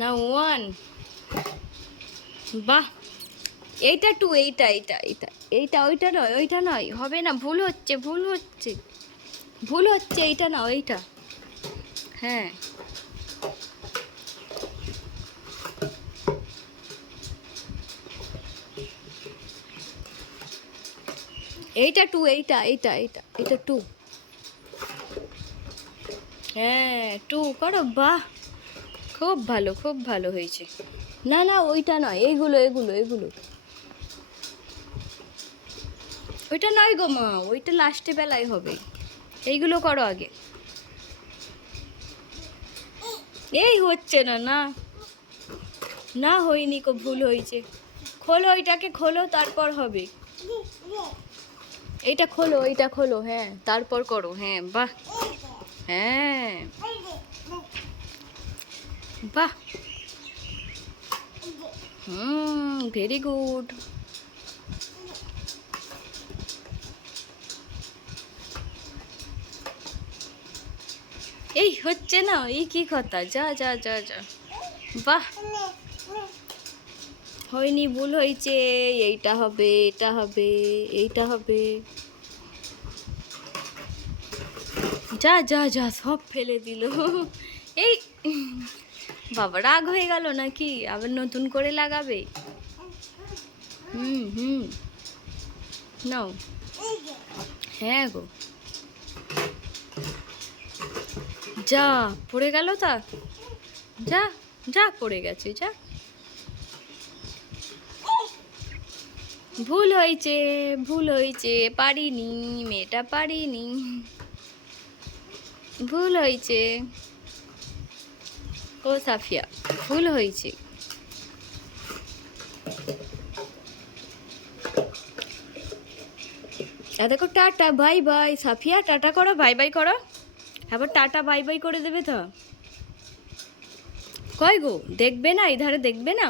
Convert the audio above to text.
না ওয়ান। বাহ, এইটা টু, এইটা এইটা এইটা এইটা, ওইটা নয়, ওইটা নয়, হবে না, ভুল হচ্ছে, ভুল হচ্ছে, ভুল হচ্ছে, এইটা না, ওইটা। হ্যাঁ, এইটা টু, এইটা এইটা এইটা এইটা টু। হ্যাঁ, টু করো। বাহ, খুব ভালো, খুব ভালো হয়েছে। না না, ওইটা নয়, এইগুলো এগুলো এগুলো। ওইটা নয় গো মা, ওইটা লাস্টে বেলায় হবে। এইগুলো করো আগে। এই হচ্ছে না, না না, হয়নি কো, ভুল হয়েছে। খোলো, ওইটাকে খোলো, তারপর হবে। এইটা খোলো, এইটা খোলো, হ্যাঁ, তারপর করো। হ্যাঁ, বাহ, হ্যাঁ, বাহ, ভেরি গুড। এই হচ্ছে না, এই কি কথা, যা যা যা যা। বাহ, হয়নি, ভুল হয়েছে। এইটা হবে, এটা হবে, এইটা হবে। যা যা যা, সব ফেলে দিল। এই বাবা, রাগ হয়ে গেল নাকি? আবার নতুন করে লাগাবে? হুম হুম, নাও। হ্যাঁ গো, যা পড়ে গেল তা, যা যা, পড়ে গেছে, যা। ভুল হয়েছে, ভুল হয়েছে, পারিনি, মেয়েটা পারিনি, ভুল হয়েছে। ও সাফিয়া, ভুল হয়েছে। দেখো, tata bye bye. Safia, tata করো, বাই বাই করো। আবার টাটা বাই বাই করে দেবে তো। কয় গো, দেখবে না, এধারে দেখবে না?